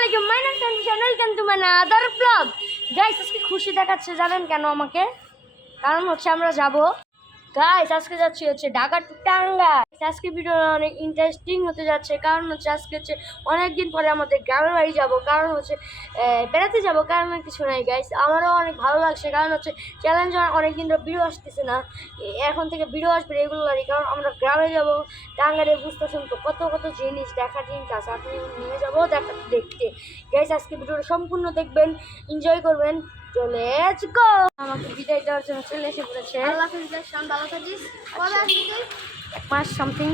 আসসালামু আলাইকুম, my name is channel কিন্তু মানে আদার ব্লগ। গাইস আজকে খুশি দেখাচ্ছে, জানেন কেন আমাকে? কারণ হচ্ছে আমরা যাব গাইস, আজকে যাচ্ছি ঢাকা টু টাঙ্গাইল। আজকে ভিডিও অনেক ইন্টারেস্টিং হতে যাচ্ছে, কারণ হচ্ছে আজকে হচ্ছে অনেকদিন পরে আমাদের গ্রামের বাড়ি যাব, কারণ হচ্ছে বেড়াতে যাব, কারণ কিছু নাই গাইস। আমারও অনেক ভালো লাগছে, কারণ হচ্ছে চ্যালেঞ্জ অনেকদিন ধরে ভিডিও আসতেছে না, এখন থেকে ভিডিও আসবে রেগুলারই, কারণ আমরা গ্রামে যাব। টাঙ্গাইলে বুঝতেছেন তো কত কত জিনিস দেখার জিনিস আছে, আপনি নিয়ে যাবো দেখতে গাইস। আজকে ভিডিওটা সম্পূর্ণ দেখবেন, এনজয় করবেন। তো লেটস গো। আমাকে বিদায় দেওয়ার জন্য চলে এসে পড়েছে। আল্লাহ হাফেজ, ভালো থাকিস। কবে আসবি তুই? 1 মাস সামথিং।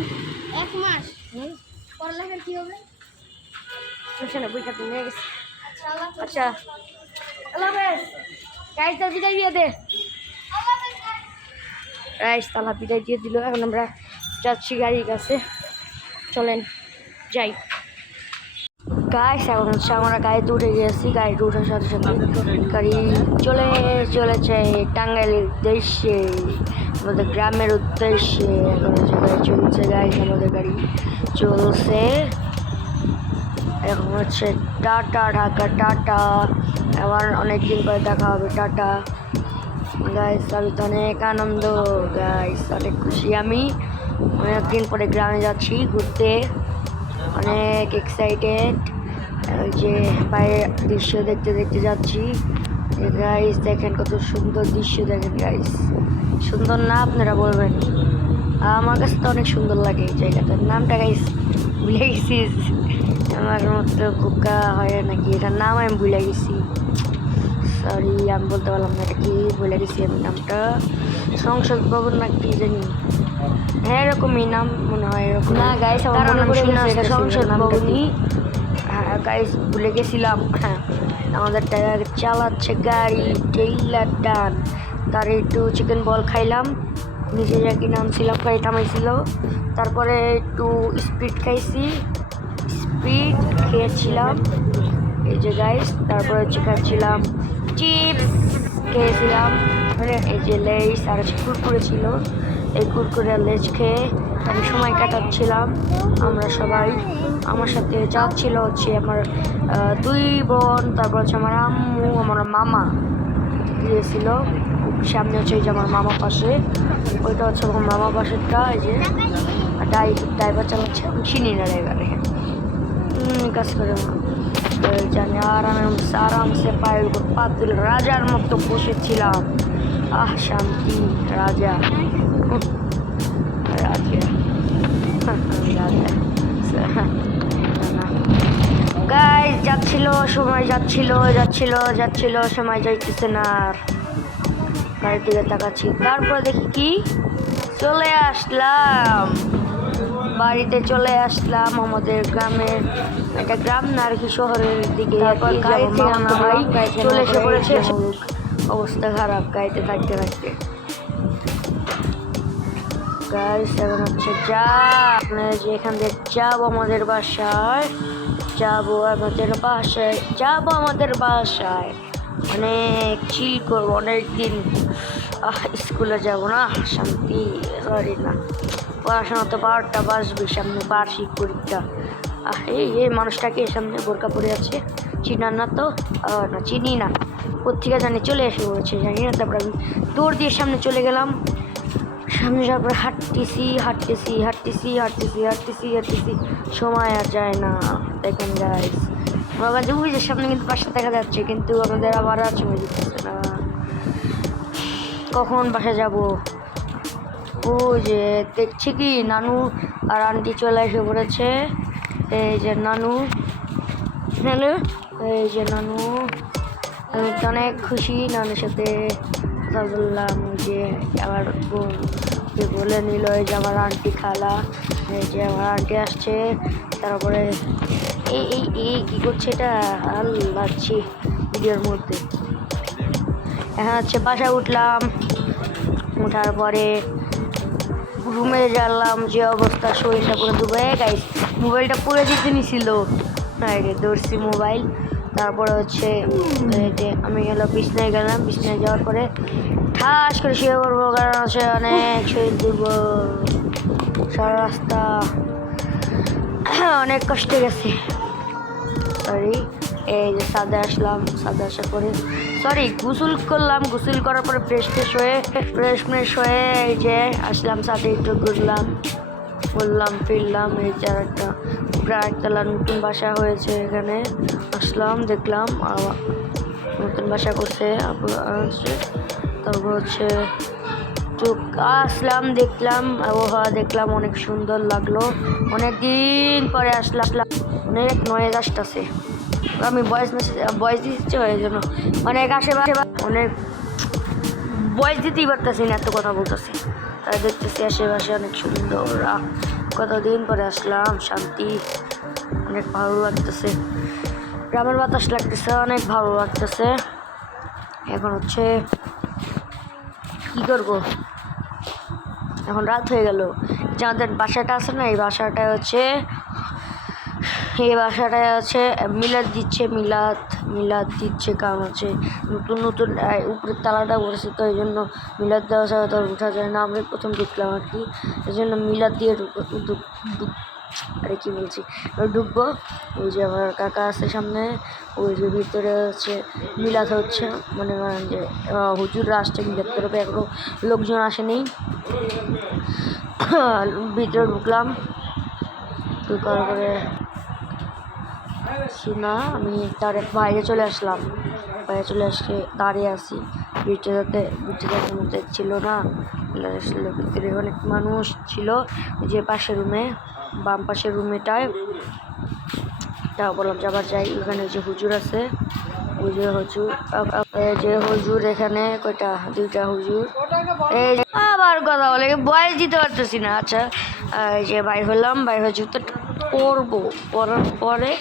1 মাস? পড়ালেখার কি হবে? টিউশনে বই খাতে নিয়ে গেছি। আচ্ছা, আল্লাহ হাফেজ। আচ্ছা আল্লাহ হাফেজ গাইস, তো বিদায় দিয়ে দে। গাইস তালা বিদায় দিয়ে দিল, এখন আমরা যাচ্ছি গাড়ির কাছে, চলেন যাই। গাইস এখন হচ্ছে আমরা গাড়িতে উঠে গিয়েছি, গাড়িতে ওঠার সাথে সাথে গাড়ি চলে চলেছে টাঙ্গাইলের উদ্দেশ্যে, আমাদের গ্রামের উদ্দেশ্যে। এখন হচ্ছে গাড়ি চলছে, গাইস আমাদের গাড়ি চলছে। এখন হচ্ছে টাটা, ঢাকা টাটা। আবার অনেকদিন পরে দেখা হবে, টাটা গাইস। আমি তো অনেক আনন্দ গাইস, অনেক খুশি। আমি অনেকদিন পরে গ্রামে যাচ্ছি ঘুরতে, অনেক এক্সাইটেড। ওই যে বাইরে দৃশ্য দেখতে দেখতে যাচ্ছি গাইস। দেখেন কত সুন্দর দৃশ্য, দেখেন গাইস। সুন্দর না? আপনারা বলবেন। আমার কাছে তো অনেক সুন্দর লাগে এই জায়গাটার নামটা গাইস ভুলে গেছি। আমার মতো খোকা হয় নাকি, এটার নাম আমি ভুলে গেছি, সরি আমি বলতে পারলাম না এটা কি, ভুলে গেছি আমি নামটা। সংসদ ভবন না কি জানি, হ্যাঁ এরকমই নাম মনে হয়, এরকম না গাইস। আমার মনে পড়ে গেছে এটা সংসদ ভবনই। হ্যাঁ গাইস ভুলে গেছিলাম। হ্যাঁ আমাদের ড্রাইভার চালাচ্ছে গাড়ি, টেইলার ডান। তার একটু চিকেন বল খাইলাম, নিজে যাকে নামছিলাম গাড়ি থামাইছিল, তারপরে একটু স্পিড খাইছি, স্পিড খেয়েছিলাম এই যে গাইস। তারপরে হচ্ছে খাচ্ছিলাম চিপস, খেয়েছিলাম এই যে লেস, আর হচ্ছে কুরকুরে ছিল, এই কুরকুরে আর লেজ খেয়ে আমি সময় কাটাচ্ছিলাম। আমরা সবাই, আমার সাথে যাচ্ছিল হচ্ছে আমার 2 বোন, তারপর হচ্ছে আমার আম্মু, আমার মামা গিয়েছিল। সামনে হচ্ছে এই যে আমার মামা পাশে, ওইটা হচ্ছে আমার মামা পাশেরটা। এই যে ড্রাইভার চালাচ্ছে, আমি চিনি না ড্রাইভারে, কাজ করে জানি। আরামসে পায়ের উপর পা তুলে রাজার মতো বসেছিলাম। আহ শান্তি, রাজা রাজা রাজা। গাইস যাচ্ছিল সময়, যাচ্ছিল সময় যাইতেছে না, আর গাড়ির দিকে তাকাচ্ছি। তারপর দেখি কি, চলে আসলাম বাড়িতে, চলে আসলাম আমাদের গ্রামের, এটা গ্রাম না আর কি, শহরের দিকে। গাড়ি থেকে আমরা ভাই চলে এসে পড়েছে, অবস্থা খারাপ গাড়িতে থাকতে থাকতে। গাইস এখন হচ্ছে যে এখান থেকে যাবো আমাদের বাসায়, আমাদের বাসায় অনেক চিল করবো, অনেকদিন স্কুলে যাব না, শান্তি। সরি না, পড়াশোনা তো 12টা বাজবে, সামনে বার্ষিক পরীক্ষা। এই মানুষটাকে সামনে বোরকা পরে আছে, চিনার না তো? না চিনি না, পত্রিকা জানি, চলে এসে পড়েছে জানি না। তারপরে আমি দৌড় দিয়ে সামনে চলে গেলাম, সামনে যাওয়ার পরে হাঁটতেছি, সময় আর যায় না। দেখেন গাইস বাবা যে ওই যে সামনে কিন্তু বাসা দেখা যাচ্ছে, কিন্তু আমাদের আবার আর সময় দিতেছে না, কখন বাসা যাব। ও যে দেখছি কি নানু আর আন্টি চলে এসে পড়েছে, এই যে নানু, এই যে নানু। আমি তো অনেক খুশি, নানুর সাথে কথা বললাম, যে আমার বোন যে বলে নিল এই যে আমার আন্টি খালা, এই যে আমার আন্টি আসছে। তারপরে এই কী করছে এটা, লাগছি ভিডিওর মধ্যে। এখন হচ্ছে বাসায় উঠলাম, ওঠার পরে রুমে গেলাম, যে অবস্থা, শরীরটা পুরো ডুবে। গাইস মোবাইলটা পুরো যেতে নিছিল, ধরছি মোবাইল। তারপরে হচ্ছে যে আমি বিছনায় গেলাম, বিছনায় যাওয়ার পরে ঠাস করে শুয়ে পড়বো, কারণ হচ্ছে অনেক শরীর দুর্বল, সারা রাস্তা অনেক কষ্টে গেছে। সরি এই যে ছাদে আসলাম, ছাদে আসার পরে সরি গোসল করলাম, গোসল করার পরে ফ্রেশ হয়ে এই যে আসলাম ছাদে, একটু ঘুরলাম ফিরলাম। এই যে একটা একতলা নতুন বাসা হয়েছে এখানে, আসলাম দেখলাম নতুন বাসা করছে। তারপর হচ্ছে আসলাম দেখলাম আবহাওয়া, দেখলাম অনেক সুন্দর লাগলো। অনেক দিন পরে আসলাম, অনেক নয়েজ আসতেছে, আমি ভয়েস দিচ্ছি এই জন্য অনেক আশেপাশে অনেক ভয়েস দিতেই পারতেছি না, এত কথা বলতেছি। তাই দেখতেছি আশেপাশে অনেক সুন্দর, কতদিন পরে আসলাম, শান্তি, অনেক ভালো লাগতেছে, গ্রামের বাতাস লাগতেছে, অনেক ভালো লাগতেছে। এখন হচ্ছে কি করব, এখন রাত হয়ে গেল। যে আমাদের বাসাটা আছে না, এই বাসাটায় হচ্ছে মিলাদ দিচ্ছে, কারণ হচ্ছে নতুন উপরের তালাটা পড়েছে, তো এই জন্য মিলাদ দেওয়া ছাড়া তো উঠা যায় না। আমরা প্রথম ঢুকলাম আর কি, এই জন্য মিলাদ দিয়ে ঢুকবো। ওই যে আমার কাকা আছে সামনে, ওই যে ভিতরে হচ্ছে মিলাদ হচ্ছে, মনে করেন যে হুজুররা আসছে মিলাদ করবে, এখনো লোকজন আসেনি। ভিতরে ঢুকলাম, ঢুকার পরে না আমি তার বাইরে চলে আসলাম, বাইরে চলে আসে দাঁড়িয়ে আছি। ব্রিজটাতে মধ্যে ছিল না, ভিতরে অনেক মানুষ ছিল। যে পাশের রুমে, বাম পাশের রুমেটায়, তা বললাম যে আবার যাই। ওখানে যে হুজুর আছে, হুজুর এখানে কয়টা, দুইটা হুজুর। এই আবার কথা বলে বয়স দিতে পারতেছি না। আচ্ছা এই যে বাইর হলাম, বাইর হয়ে জুতো পরার পরে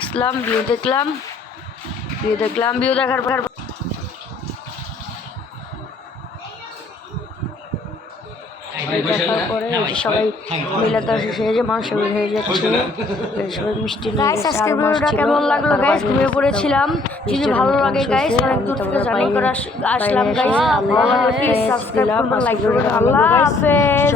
আসলাম, ভিউ দেখার পর দেখার পরে সবাই মিলাদ শেষ হয়ে যে মানুষ হয়ে যাচ্ছে, সবাই মিষ্টি নিয়ে গেছে। আজকের ভিডিওটা কেমন লাগলো গাইস, ঘুমিয়ে পড়েছিলাম। যদি ভালো লাগে গাইস, অনেক দূর থেকে জার্নি করে আসলাম গাইস, ভালো লাগলে প্লিজ সাবস্ক্রাইব করবেন, লাইক করবেন। আল্লাহ হাফেজ।